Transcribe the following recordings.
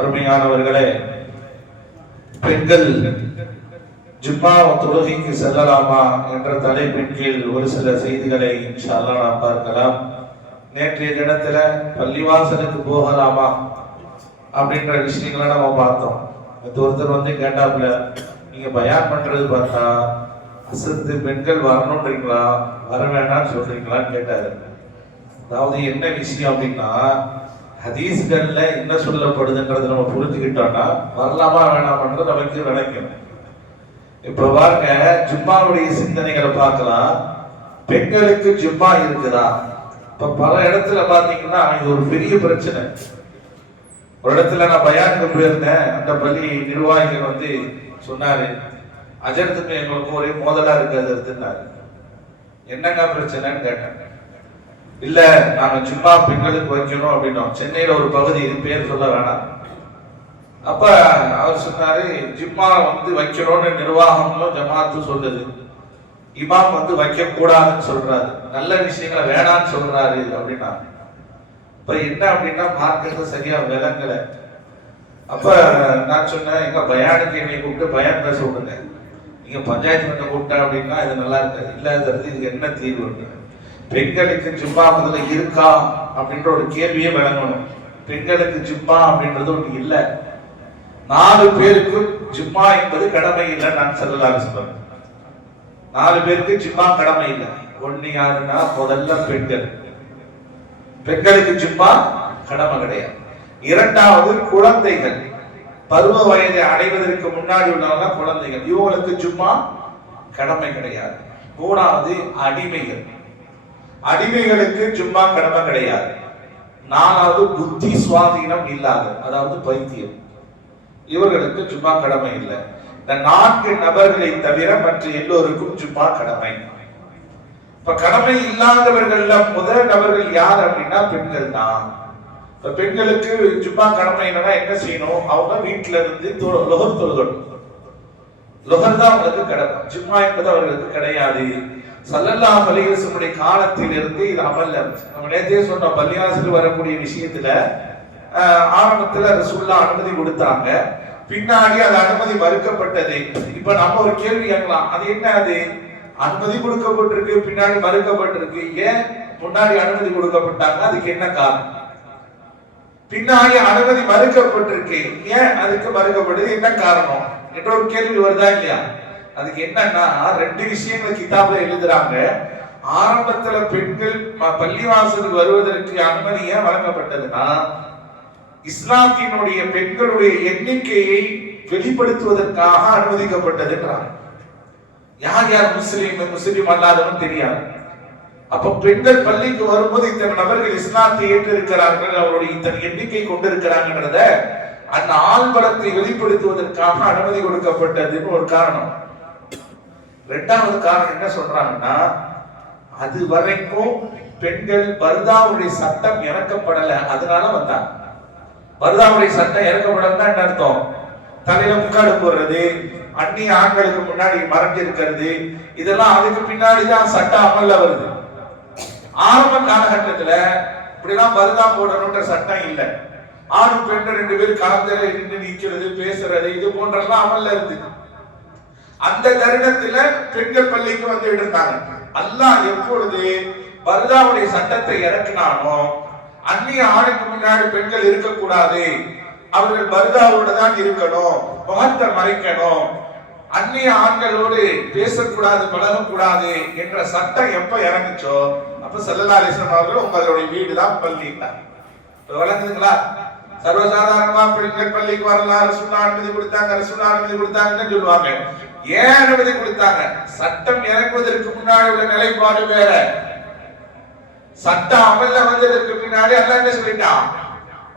அருமையானவர்களே, பெண்கள் ஜும்மா தொழுகைக்கு செல்லலாமா என்ற தலைப்பின் கீழ் ஒரு சில செய்திகளை இன்ஷா அல்லாஹ் நாம் பார்க்கலாம். நேற்றைய தினத்துல பள்ளிவாசலுக்கு போகலாமா அப்படின்ற விஷயங்களை நம்ம பார்த்தோம். ஒருத்தர் கேட்டாப்புல, நீங்க பயான் பண்றது பார்த்தா அசத்து பெண்கள் வரணும்ன்றீங்களா, வர வேணாம்னு சொல்றீங்களான்னு கேட்டாரு. அதாவது என்ன விஷயம் அப்படின்னா, ஹதீஸ்கள்ல என்ன சொல்லப்படுதுன்றது நம்ம புரிஞ்சுக்கிட்டோம்னா வரலாமா வேணாமன்றது நமக்கு நினைக்கணும். இப்ப பாருங்க, ஜும்மாவுடைய சிந்தனைகளை பார்க்கலாம். பெண்களுக்கு ஜும்மா இருக்குதா? இப்ப பல இடத்துல பாத்தீங்கன்னா இது ஒரு பெரிய பிரச்சனை. ஒரு இடத்துல நான் பயானுக்கு போயிருந்தேன். அந்த பள்ளி நிர்வாகிகள் சொன்னாரு, அஜரத்துக்கு எங்களுக்கும் ஒரே மோதலா இருக்கு அஜரத்துனாரு. என்னங்க பிரச்சனைன்னு கேட்டேன். இல்ல, நாங்க ஜும்மா பெண்களுக்கு வைக்கணும் அப்படின்னோம். சென்னையில ஒரு பகுதி, இது பேர் சொல்ல வேணாம். அப்ப அவர் சொன்னாரு, ஜும்மா வைக்கணும்னு நிர்வாகமும் ஜமாத்து சொல்லுது, இமாம் வைக்க கூடாதுன்னு சொல்றாரு, நல்ல விஷயங்களை வேணான்னு சொல்றாரு அப்படின்னா. இப்ப என்ன அப்படின்னா, மார்க்கத்தை சரியா விளங்கல. அப்ப நான் சொன்னேன், எங்க பயானுக்கு என்னை கூப்பிட்டு பயான் பேச விடுங்க, நீங்க பஞ்சாயத்து பண்ண கூப்பிட்டா அப்படின்னா இது நல்லா இருக்காது. இல்லாதது இதுக்கு என்ன தீர்வு? பெண்களுக்கு ஜும்மா முதல்ல இருக்கா அப்படின்ற ஒரு கேள்வியே விளங்கணும். பெண்களுக்கு ஜும்மா அப்படின்றது ஒண்ணு இல்ல. 4 பேருக்கு ஜும்மா என்பது கடமை இல்லை. நான் சொல்லலாம்னு சொல்றேன். 4 பேருக்கு ஜும்மா கடமை இல்லை. ஒண்ணு யாருன்னா, முதல்ல பெண்கள். பெண்களுக்கு ஜும்மா கடமை கிடையாது. இரண்டாவது குழந்தைகள், பருவ வயதை அடைவதற்கு முன்னாடி உள்ளவங்க குழந்தைகள், இவங்களுக்கு ஜும்மா கடமை கிடையாது. மூணாவது அடிமைகள், அடிமைகளுக்கு ஜும்மா கடமை கிடையாது. நாலாவது புத்தி சுவாதீனம் இல்லாத, அதாவது பைத்தியம், இவர்களுக்கு ஜும்மா கடமை இல்லை. இந்த 4 நபர்களை தவிர மற்ற எல்லோருக்கும் ஜும்மா கடமை. இப்ப கடமை இல்லாதவர்கள்ல முதல் நபர்கள் யார் அப்படின்னா பெண்கள் தான். இப்ப பெண்களுக்கு ஜும்மா கடமை என்னன்னா என்ன செய்யணும்? அவங்க வீட்டுல இருந்து லொஹர் தொழுகணும். லொஹர் தான் அவங்களுக்கு கடமை. ஜும்மா என்பது அவர்களுக்கு கிடையாது. ஸல்லல்லாஹு அலைஹி வஸல்லம் காலத்தில் இருந்து இது அமல்ல. நம்ம நேற்றே சொன்னோம், பள்ளிவாசலுக்கு வரக்கூடிய விஷயத்துல ஆரம்பத்துல ரசூலுல்லாஹ் அனுமதி கொடுத்தாங்க, பின்னாடி அது அனுமதி மறுக்கப்பட்டது. இப்ப நம்ம ஒரு கேள்வி கேட்கலாம், அது என்ன? அது அனுமதி கொடுக்கப்பட்டிருக்கு, பின்னாடி மறுக்கப்பட்டிருக்கு. ஏன் முன்னாடி அனுமதி கொடுக்கப்பட்டாங்க? அதுக்கு என்ன காரணம்? பின்னாடி அனுமதி மறுக்கப்பட்டிருக்கு, ஏன் அதுக்கு மறுக்கப்பட்டது, என்ன காரணம் என்ற ஒரு கேள்வி வருதா இல்லையா? அதுக்கு என்னன்னா, 2 விஷயங்கள் கிதாபுல எழுதுறாங்க. ஆரம்பத்துல பெண்கள் பள்ளிவாசலுக்கு வருவதற்கு அனுமதி ஏன் வழங்கப்பட்டதுன்னா, இஸ்லாத்தினுடைய பெண்களுடைய எண்ணிக்கையை வெளிப்படுத்துவதற்காக அனுமதிக்கப்பட்டதுன்றாங்க. யார் யார் முஸ்லிம் அல்லாதவன் தெரியாது. அப்ப பெண்கள் பள்ளிக்கு வரும்போது இத்தனை நபர்கள் இஸ்லாத்தை ஏற்று இருக்கிறார்கள், அவருடைய இத்தனை எண்ணிக்கை கொண்டிருக்கிறாங்கன்றத அந்த ஆள்பலத்தை வெளிப்படுத்துவதற்காக அனுமதி கொடுக்கப்பட்டதுன்னு ஒரு காரணம். 2வது காரணம் என்ன சொல்றாங்கன்னா, அது வரைக்கும் பெண்கள் பர்தாவுடைய சட்டம் இறக்கப்படல, அதனால வந்தாங்க. பர்தாவுடைய சட்டம் இறக்கப்படலன்னா என்ன அர்த்தம்? தலையில முக்காடு போடுறது, அந்நிய ஆண்களுக்கு முன்னாடி மறைஞ்சு இருக்கிறது, இதெல்லாம் அதுக்கு பின்னாடிதான் சட்டம் அமல்ல வருது. ஆரம்ப காலகட்டத்துல இப்படிலாம் பர்தா போடணும்ன்ற சட்டம் இல்ல. ஆணும் பெண் 2 பேர் கலந்தர நின்று நிக்கிறது, பேசுறது, இது போன்றெல்லாம் அமல்ல இருந்து. அந்த தருணத்துல பெண்கள் பள்ளிக்கு இருந்தாங்க. அல்லாஹ் எப்பொழுது பர்தாவுடைய சட்டத்தை இறக்கினானோ, அந்நிய ஆணுக்கு முன்னாடி பெண்கள் இருக்கக்கூடாது, அவர்கள் பர்தாவோட தான் இருக்கணும், முகத்தை மறைக்கணும், அந்நிய ஆண்களோடு பேசக்கூடாது, பழகக்கூடாது என்ற சட்டம் எப்ப இறங்குச்சோ அப்ப ஸல்லல்லாஹு அலைஹி வஸல்லம் அவர்கள் உங்களுடைய வீடுதான் பள்ளிட்டாங்க. வழங்குதுங்களா? சர்வசாதாரணமா பெண்கள் பள்ளிக்கு வரலாம், ரசூலுல்லாஹ் அனுமதி கொடுத்தாங்க, ரசூலுல்லாஹ் அனுமதி கொடுத்தாங்கன்னு சொல்லுவாங்க. ஏன் அனுமதி கொடுத்தாங்க? சட்டம் இறங்குவதற்கு முன்னாடி உள்ள நிலைப்பாடு வேற, சட்டம் அமல்ல வந்ததற்கு பின்னாடி அல்லாஹ் என்ன சொல்லிட்டான்?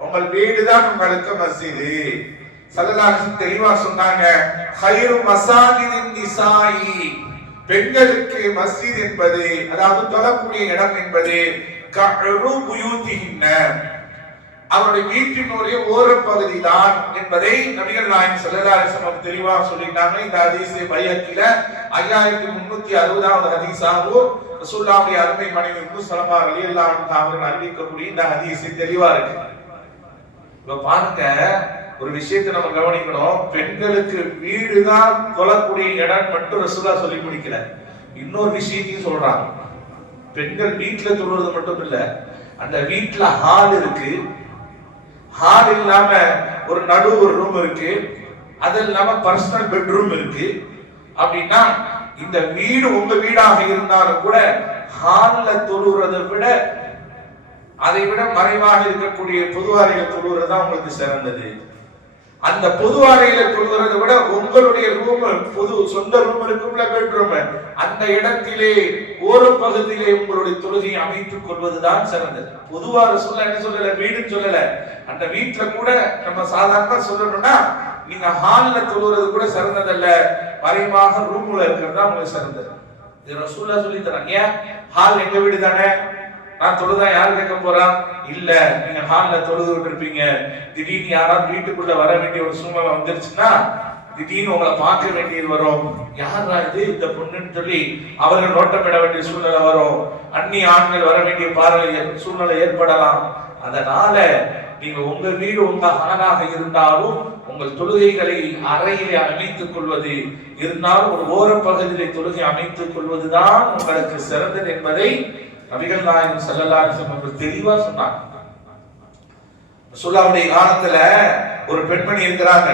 உங்கள் வீடுதான் உங்களுக்கு மஸ்ஜிது. ஸல்லல்லாஹு அலைஹி வஸல்லம் தெளிவா சொன்னாங்க, ஹைரு மஸாஜிதின் நிசாயி, பெண்களுக்கு மஸ்ஜித் என்பது, அதாவது தொழக்கூடிய இடம் என்பது கஅரு புயூதிஹின்ன, அவருடைய வீட்டினுடைய ஓரப்பகுதி தான் என்பதை நபிகள் நாயகம் ஸல்லல்லாஹு அலைஹி வஸல்லம் தெளிவாக சொல்லிட்டாங்க. இந்த ஹதீஸை பைஹக்கில 5360வது ஹதீஸாகவும் ரசூலுல்லாஹ்வுடைய அருமை மனைவி உம்மு ஸலமா ரலியல்லாஹு அன்ஹா அவர்கள் அறிவிக்கக்கூடிய இந்த ஹதீஸ் தெளிவா இருக்கு. இப்ப பாருங்க, ஒரு விஷயத்தை நம்ம கவனிக்கணும். பெண்களுக்கு வீடுதான் தொழக்கூடிய இடம் மட்டும் ரசூலுல்லாஹ் சொல்லி முடிக்கல, இன்னொரு விஷயத்தையும் சொல்றாங்க. பெண்கள் வீட்டுல தொழுவது மட்டும் இல்ல, அந்த வீட்டுல ஹால் இருக்கு, ஹால் இல்லாம ஒரு நடு ஒரு ரூம் இருக்கு, அது இல்லாம பர்சனல் பெட்ரூம் இருக்கு. அப்படின்னா இந்த வீடு உங்க வீடாக இருந்தாலும் கூட ஹால்ல தொழுறதை விட, அதை விட மறைவாக இருக்கக்கூடிய பொது அறையில தொழுகிறது தான் உங்களுக்கு சிறந்தது. அந்த பொது அறையில தொழுகிறதை விட உங்களுடைய ரூம், பொது சொந்த ரூம் இருக்கும்ல, பெட்ரூம், அந்த இடத்திலே ஒரு பகுதியிலே உங்களுடைய தொழுகையை அமைத்துக் கொள்வதுதான் சிறந்தது. பொதுவாக சொல்ல என்ன சொல்லல, வீடுன்னு சொல்லல, அந்த வீட்டுல கூட நம்ம சாதாரண சொல்லணும்னா நீங்க ஹால்ல தொழுகிறது கூட சிறந்ததல்ல, மறைவாக ரூம்ல இருக்கிறது தான் உங்களுக்கு சிறந்தது. இது ரசூலுல்லாஹ் சொல்லி தராங்க. ஏன்? ஹால் எங்க வீடு தானே, நான் தொழுதா யாரு கேட்க போறான்? இல்ல, நீங்க ஹால்ல தொழுதுகிட்டு இருப்பீங்க, திடீர்னு யாராவது வீட்டுக்குள்ள வர வேண்டிய ஒரு சூழ்நிலை வந்துருச்சுன்னா திடீர்னு உங்களை பார்க்க வேண்டியது வரும். யாரா இது இந்த பொண்ணுன்னு சொல்லி அவர்கள் நோட்டமிட வேண்டிய சூழ்நிலை வரும், அந்நிய ஆண்கள் வர வேண்டிய பார்வை சூழ்நிலை ஏற்படலாம். அதனால நீங்க உங்க வீடு உங்க ஹாலாக இருந்தாலும் உங்கள் தொழுகைகளை அறையிலே அமைத்துக் கொள்வது, இருந்தாலும் ஒரு ஓர பகுதியிலே தொழுகை அமைத்துக் கொள்வதுதான் உங்களுக்கு சிறந்தது என்பதை நபிகள் நாயகம் ஸல்லல்லாஹு அலைஹி வஸல்லம் அவர்கள் தெளிவா சொன்னாங்க. ரசூலுல்லாஹ்வுடைய காலத்துல ஒரு பெண்மணி இருக்கிறாங்க,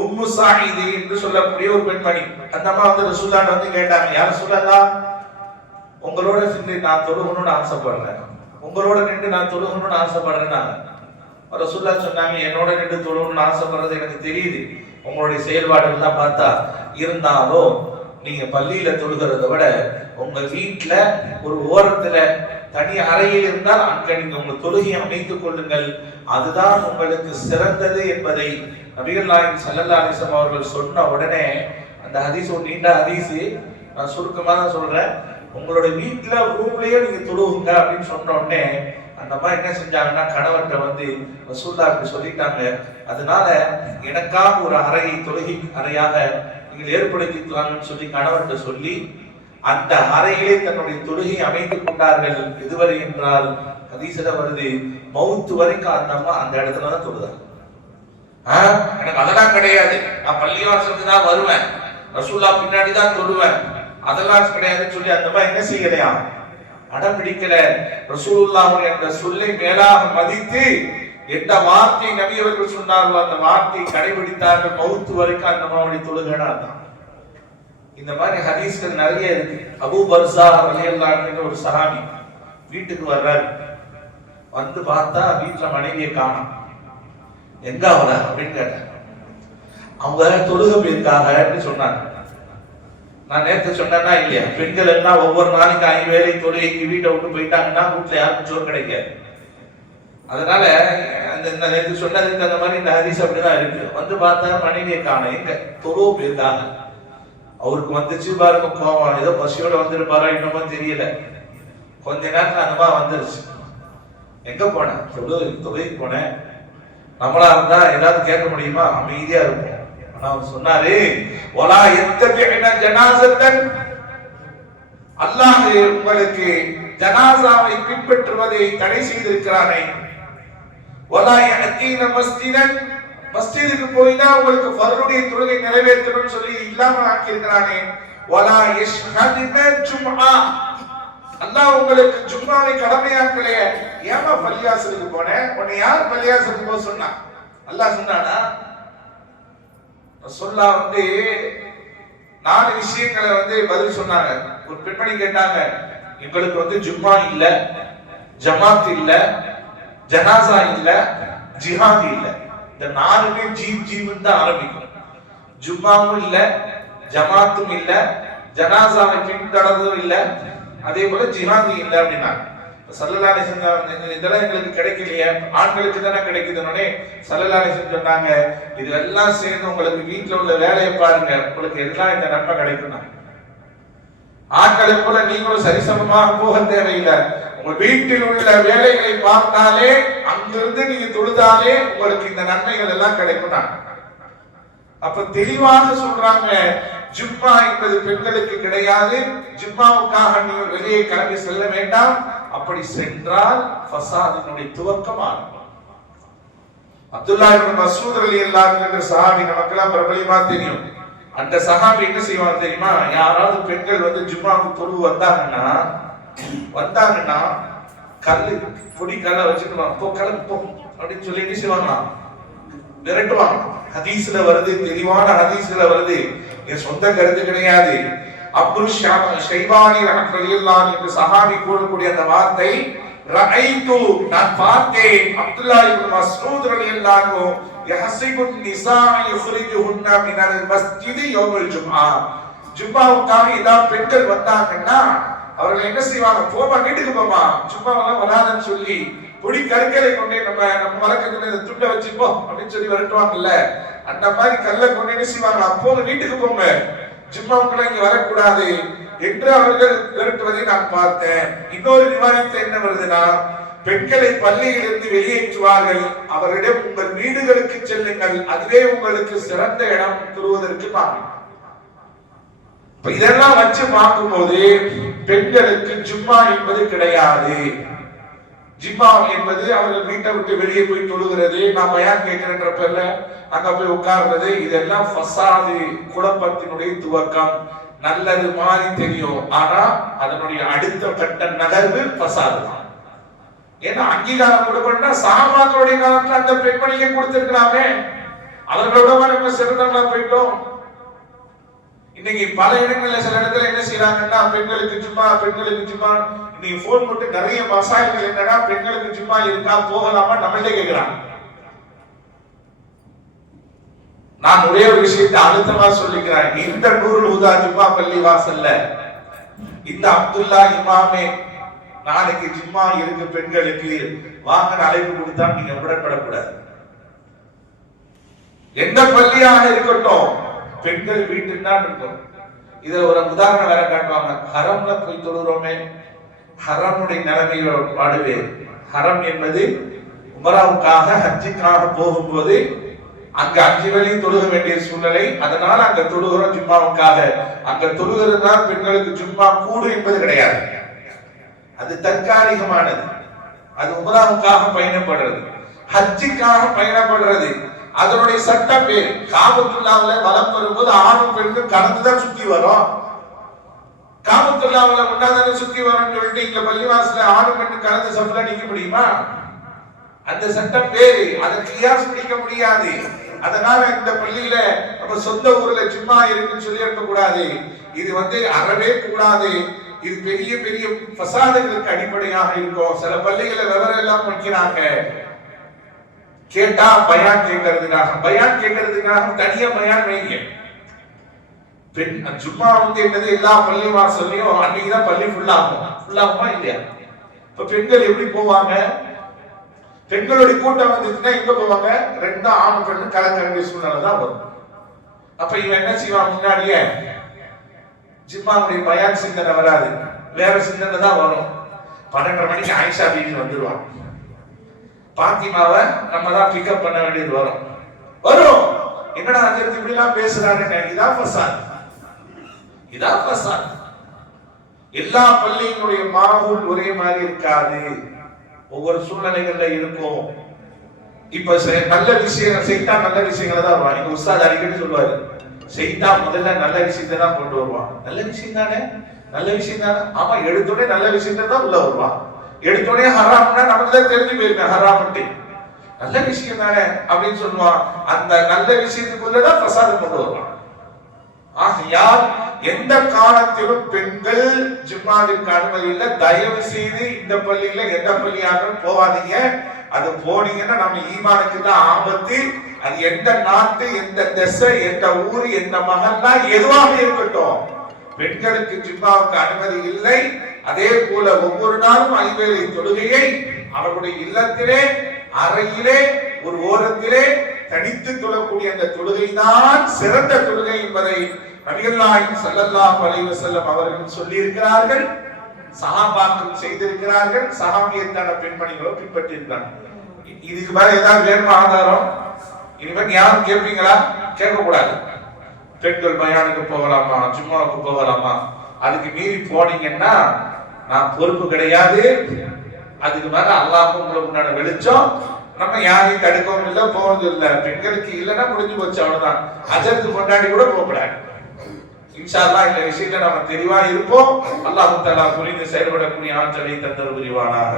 உம்மு ஸாயித் என்று சொல்லக்கூடிய ஒரு பெண்மணி. அந்த அம்மா வந்து ரசூலுல்லாஹ் வந்து கேட்டாங்க, யா ரசூலல்லாஹ், உங்களோட நின்று நான் தொழுகணும்னு ஆசைப்படுறேன், உங்களோட நின்று நான் தொழுகணும்னு ஆசைப்படுறேன். ரசூலுல்லாஹ் சொன்னாங்க, என்னோட நின்று தொழுகணும்னு ஆசைப்படுறது எனக்கு தெரியுது, உங்களுடைய செயல்பாடுகள்லாம் பார்த்தா, இருந்தாலும் நீங்க பள்ளியில தொழுகிறத விட உங்க வீட்டுல ஒரு ஓரத்துல தனி அறையில் இருந்தால் அங்க நீங்க உங்க தொழுகையை அமைத்துக் கொள்ளுங்கள், அதுதான் உங்களுக்கு சிறந்தது என்பதை நபிகள் நாயகம் ஸல்லல்லாஹு அலைஹி வஸல்லம் அவர்கள் சொன்ன உடனே, அந்த ஹதீஸ் ஒரு நீண்ட ஹதீஸ், நான் சுருக்கமா தான் சொல்றேன், உங்களுடைய வீட்டுல ரூம்லயே நீங்க தொழுவுங்க அப்படின்னு சொன்ன உடனே அந்த அம்மா என்ன செஞ்சாங்கன்னா, கணவர்கிட்ட வந்து ரசூலுல்லாஹ் அப்படி சொல்லிட்டாங்க, அதனால எனக்காக ஒரு அறையை தொழுகை அறையாக நீங்கள் ஏற்படுத்திக்கலாம்னு சொல்லி கணவர்கிட்ட சொல்லி அந்த அறையிலே தன்னுடைய தொழுகையை அமைத்துக் கொண்டார்கள். இதுவரை என்றால் ஹதீஸ்ல வருது, மௌத்து வரைக்கும் அந்த அம்மா அந்த இடத்துலதான் தொழுதாங்க. எனக்கு அதெல்லாம் கிடையாது, நான் பள்ளிவாசலுக்கு தான் வருவேன், ரசூலுல்லாஹ் பின்னாடி தான் தொழுவேன், அதெல்லாம் கிடையாதுன்னு சொல்லி அந்த அம்மா என்ன செய்யலையா, அடம்பிடிக்கல. ரசூலுல்லாஹ் என்ற சொல்லை மேலாக மதித்து எந்த வார்த்தை நபி அவர்கள் சொன்னார்களோ அந்த வார்த்தையை கடைபிடித்தார்கள், மௌத்து வரைக்கும் அந்த அம்மாவுடைய தொழுகைனா தான். இந்த மாதிரி ஹதீஸ்கள் நிறைய இருக்கு. அபூ பர்ஸா ரலியல்லாஹு அன்ஹு ஒரு சஹாபி வீட்டுக்கு வர்றாரு, வந்து பார்த்தா வீட்டுல மனைவியை காணோம், எங்க அவள அப்படின்னு கேட்டாங்க. அவங்க தொழுகை போயிருக்காங்க சொன்னாங்க. நான் நேற்று சொன்னேன்னா இல்லையா, பெண்கள் எல்லாம் ஒவ்வொரு நாளைக்கு 5 வேளை தொழுகைக்கு வீட்டை விட்டு போயிட்டாங்கன்னா வீட்டுல யாருக்கும் சோறு கிடைக்காது. அதனால அந்த நேற்று சொன்னதுக்கு அந்த மாதிரி இந்த ஹதீஸ் அப்படிதான் இருக்கு. வந்து பார்த்தா மனைவியை காணோம், எங்க தொழுவ போயிருக்காங்க. அவருக்கு வந்துச்சு பாருங்க கோவம், ஏதோ பசியோட வந்துருப்பாரா இன்னமும் தெரியல. கொஞ்ச நேரத்துல அந்த மாதிரி வந்துருச்சு, எங்க போனேன், தொழுகைக்கு போனேன். நம்மளா இருந்தா ஏதாவது கேட்க முடியுமா, அமைதியா இருக்கும். ஆனா அவர் சொன்னாரு, வலா யத்தபிஅன ஜனாஸத்தன், அல்லாஹ் உங்களுக்கு ஜனாஸாவை பின்பற்றுவதை தடை செய்திருக்கிறானே. வலா யஅதீன மஸ்ஜிதன், மஸ்ஜிதுக்கு போய்னா உங்களுக்கு ஃபர்ருடைய தொழுகை நிறைவேற்றணும்னு சொல்லி இல்லாம ஆக்கி இருக்கிறானே. வலா யஷ்ஹதுன ஜும்ஆ, அல்லாஹ் உங்களுக்கு ஜும்மாவை கடமையாக்கலையே. ஏமா பள்ளிவாசலுக்கு போனேன், உன்னை யார் பள்ளிவாசலுக்கு போக சொன்னா? அல்லாஹ் சொன்னானா? ரசூலுல்லாஹ் வந்து 4 விஷயங்களை வந்து பதில் சொன்னாங்க. ஒரு பெண்மணி கேட்டாங்க, எங்களுக்கு வந்து ஜும்மா இல்ல, ஜமாத் இல்ல, ஜனாசா இல்ல, ஜிஹாத் இல்ல. இந்த 4மே ஜீவ் தான் ஆரம்பிக்கும். ஜும்மாவும் இல்ல, ஜமாத்தும் இல்ல, ஜனாசாவை பின்தொடர்றதும் இல்ல, அதே போல ஜிஹாத் இல்ல அப்படின்னாங்க. ஸல்லல்லாஹு அலைஹி வஸல்லம் இதெல்லாம் எங்களுக்கு கிடைக்கலையே, ஆண்களுக்கு தானே கிடைக்குதுன்னே ஸல்லல்லாஹு அலைஹி வஸல்லம் சொன்னாங்க, இது எல்லாம் சேர்ந்து உங்களுக்கு வீட்டுல உள்ள வேலையை பாருங்க, உங்களுக்கு எல்லாம் இந்த நன்மை கிடைக்கும். ஆண்களை போல நீங்களும் சரிசமமாக போக தேவையில்லை, உங்க வீட்டில் உள்ள வேலைகளை பார்த்தாலே அங்கிருந்து நீங்க தொழுதாலே உங்களுக்கு இந்த நன்மைகள் எல்லாம் கிடைக்கும். அப்ப தெளிவாக சொல்றாங்க, ஜும்மா என்பது பெண்களுக்கு கிடையாது, ஜும்மாவுக்காக நீங்கள் வெளியே கிளம்பி செல்ல வேண்டாம், அப்படி சென்றால் ஃபசாதினுடைய துவக்கம் ஆகும். அப்துல்லா இப்னு மஸ்ஊத் ரலியல்லாஹு அன்ஹு என்ற சஹாபி நமக்கெல்லாம் பிரபலமா தெரியும். அந்த சஹாபி என்ன செய்வாங்க தெரியுமா? யாராவது பெண்கள் வந்து ஜும்மாவுக்கு தொழு வந்தாங்கன்னா கல்லு பொடி கல்லை வச்சுக்குவாங்க, போ கிளம்பு போ அப்படின்னு சொல்லி என்ன செய்வாங்க, விரட்டுவாங்க. ஹதீஸ்ல வருது, தெளிவான ஹதீஸ்ல வருது, என் சொந்த கருத்து கிடையாது. அப்துல் ஷைபானி ரலியல்லாஹு அன்ஹு என்ற சஹாபி கூறக்கூடிய அந்த வார்த்தை, ரஐது நான் பார்த்தேன், அப்துல்லா இப்னு மஸ்ஊத் ரலியல்லாஹு அன்ஹு யஹஸிபுன் நிஸா யுக்ரிஜுஹுன்ன மினல் மஸ்ஜிதி யௌமுல் ஜும்ஆ. ஜும்மாவுக்காக ஏதாவது பெண்கள் வந்தாங்கன்னா அவர்கள் என்ன செய்வாங்க, போமா வீட்டுக்கு போமா, ஜும்மாவெல்லாம் வராதுன்னு சொல்லி பொடி கற்களை கொண்டே நம்ம வழக்கத்துல இந்த துண்டை வச்சுப்போ அப்படின்னு சொல்லி விரட்டுவாங்கல்ல, அந்த மாதிரி கல்லை கொண்டு என்ன செய்வாங்க, அப்போது வீட்டுக்கு போங்க, ஜும்மாவுக்குள்ள இங்க வரக்கூடாது என்று அவர்கள் விரட்டுவதை நான் பார்த்தேன். இன்னொரு நிவாரணத்தை என்ன வருதுன்னா, பெண்களை பள்ளியிலிருந்து வெளியேற்றுவார்கள், அவரிடம் உங்கள் வீடுகளுக்கு செல்லுங்கள், அதுவே உங்களுக்கு சிறந்த இடம் தொழுவதற்கு பாருங்கள். இதெல்லாம் வச்சு பார்க்கும்போது பெண்களுக்கு ஜும்மா என்பது கிடையாது. ஜும்மா என்பது அவர்கள் வீட்டை விட்டு வெளியே போய் தொழுகிறது, நான் பயான் கேட்கிறேன்ற பேர்ல அங்க போய் உட்கார்றது, இதெல்லாம் ஃபசாது, குழப்பத்தினுடைய துவக்கம். நல்லது மாதிரி தெரியும், ஆனா அதனுடைய அடுத்த கட்ட நகர்வு ஃபசாது தான். ஏன்னா அங்கீகாரம் கொடுக்கணும்னா சஹாபாக்களுடைய காலத்துல அந்த பெண்மணியை கொடுத்திருக்கலாமே, அவர்களோட நம்ம சிறந்தவங்களா போயிட்டோம். இன்னைக்கு பல இடங்கள்ல சில இடத்துல என்ன செய்யறாங்கன்னா, பெண்களுக்கு ஜும்மா இன்னைக்கு போன் போட்டு நிறைய மசாயல்கள் என்னன்னா, பெண்களுக்கு ஜும்மா இருக்கா போகலாமா நம்மள்டே கேட்கிறாங்க. நான் ஒரே ஒரு விஷயத்தை அழுத்தமா சொல்லிக்கிறேன், இந்த நூருல் ஹுதா ஜும்மா பள்ளி வாசல்ல இந்த அப்துல்லா இமாமே நாளைக்கு ஜும்மா இருக்கு பெண்களுக்கு வாங்க அழைப்பு கொடுத்தா நீங்க விடப்படக்கூடாது. எந்த பள்ளியாக இருக்கட்டும், பெண்கள் வீட்டுக்கு தான் இருக்கும். இதுல ஒரு உதாரணம் வேற காட்டுவாங்க, ஹரம்ல போய் தொழுகிறோமே, ஹரமுடைய நிலைமையோட பாடுவே. ஹரம் என்பது உமராவுக்காக ஹஜ்ஜுக்காக போகும்போது அங்க 5 வேளை தொழுக வேண்டிய சூழ்நிலை, அதனால அங்க தொழுகிறோம் ஜும்மாவுக்காக. அங்க தொழுகிறதுனா பெண்களுக்கு ஜும்மா கூடு என்பது கிடையாது, அது தற்காலிகமானது. அது உமராவுக்காக பயணப்படுறது, ஹஜ்ஜுக்காக பயணப்படுறது. அதனுடைய சட்டம் பேர் காபத்துல்லாவுல வலம் வரும்போது ஆணும் பெண்ணும் கலந்துதான் சுத்தி வரும். காபத்துல்லாவுல முன்னாதானே சுத்தி வரும் சொல்லிட்டு இங்க பள்ளிவாசல ஆணும் பெண்ணும் கலந்து சஃப்ல நிக்க முடியுமா? அந்த சட்டம் பேரு, அதை கியாஸ் பிடிக்க முடியாது. அதனால இந்த பள்ளியில நம்ம சொந்த ஊர்ல ஜும்மா இருக்குன்னு சொல்லி இருக்க கூடாது. இது அறவே கூடாது. இது பெரிய பெரிய ஃபசாதுகளுக்கு அடிப்படையாக இருக்கும். சில பள்ளிகளை விவரம் எல்லாம் வைக்கிறாங்க, கேட்டா பயான் கேட்கறதுக்காக தனியா பயான் வைங்க. பெண் ஜும்மா என்னது எல்லா பள்ளி வாசல்லையும் அன்னைக்குதான் பள்ளி ஃபுல்லாகுமா இல்லையா? இப்ப பெண்கள் எப்படி போவாங்க? பெண்களுடைய கூட்டம் வந்துச்சுன்னா எங்க போவாங்க? 2 ஆண் பெண்ணு கலக்க வேண்டிய சூழ்நிலை தான் வரும். அப்ப இவன் என்ன செய்வான், முன்னாடியே ஜும்மாவுடைய பயான் சிந்தனை வராது, வேற சிந்தனை தான் வரும். 12:30 மணிக்கு ஆயிஷா பீவி வந்துருவான், பாத்திமாவை நம்ம தான் பிக்கப் பண்ண வேண்டியது வரும். என்னடா அஜர்த்து இப்படி எல்லாம் பேசுறாருன்னு, இதான் ஃபசாத். எல்லா பள்ளியினுடைய மாஹூல் ஒரே மாதிரி இருக்காது, ஒவ்வொரு சூழ்நிலைகள்ல இருக்கும். இப்ப நல்ல விஷயம் செய்தா நல்ல விஷயங்களை தான் வருவான். எங்க உஸ்தாத் அடிக்கடி சொல்லுவாரு, செய்தா முதல்ல நல்ல விஷயத்தை தான் கொண்டு வருவான். நல்ல விஷயம் தானே. ஆமா, எடுத்தோடனே நல்ல விஷயத்தை தான் உள்ள வருவான். எடுத்தோடனே ஹராம்னா நமக்கு தான் தெரிஞ்சு போயிருக்கேன், ஹராம்ட்டு நல்ல விஷயம் தானே அப்படின்னு சொல்லுவான். அந்த நல்ல விஷயத்துக்குள்ளதான் பிரசாதம் கொண்டு வருவான். ஆகையால் எந்த காலத்திலும் பெண்கள் ஜும்மாவிற்கு அனுமதி இல்லை. தயவு செய்து இந்த பள்ளியில எந்த பள்ளியாக போவாதீங்க. அது போனீங்கன்னா நம்ம ஈமானுக்கு தான் ஆபத்து. அது எந்த நாட்டு, எந்த திசை, எந்த ஊர், எந்த மகல்லா எதுவாக இருக்கட்டும், பெண்களுக்கு ஜும்மாவுக்கு அனுமதி இல்லை. அதே போல ஒவ்வொரு நாளும் 5 வேளை தொழுகையை அவர்களுடைய இல்லத்திலே, அறையிலே, ஒரு ஓரத்திலே தனித்து தொழக்கூடிய அந்த தொழுகை தான் சிறந்த தொழுகை என்பதை நபிகள் நாயகம் ஸல்லல்லாஹு அலைஹி வஸல்லம் அவர்கள் சொல்லி இருக்கிறார்கள், சஹாபாக்கள் செய்திருக்கிறார்கள், சஹாபியத்தான பெண்மணிகளும் பின்பற்றி இருக்கிறாங்க. இதுக்கு மேல ஏதாவது வேணுமா ஆதாரம்? இனிமேல் யாரும் கேட்பீங்களா? கேட்கக்கூடாது. பெண்கள் பயானுக்கு போகலாமா, ஜும்மாவுக்கு போகலாமா, அதுக்கு மீறி போனீங்கன்னா நான் பொறுப்பு கிடையாது. அதுக்கு மேல அல்லாஹ் உங்களுக்கு முன்னாடி வெளிச்சம் நம்ம யாரையும் தடுக்கவும் இல்லை, போவதும் இல்லை. பெண்களுக்கு இல்லைன்னா முடிஞ்சு போச்சு, அவ்வளவுதான். அஜர்த்து கொண்டாடி கூட போகக்கூடாது. இன்ஷா அல்லாஹ் இந்த விஷயத்துல நம்ம தெளிவா இருப்போம். அல்லாஹ் தஆலா புரிந்து செயல்படக்கூடிய ஆற்றலை தந்தர் புரிவானாக.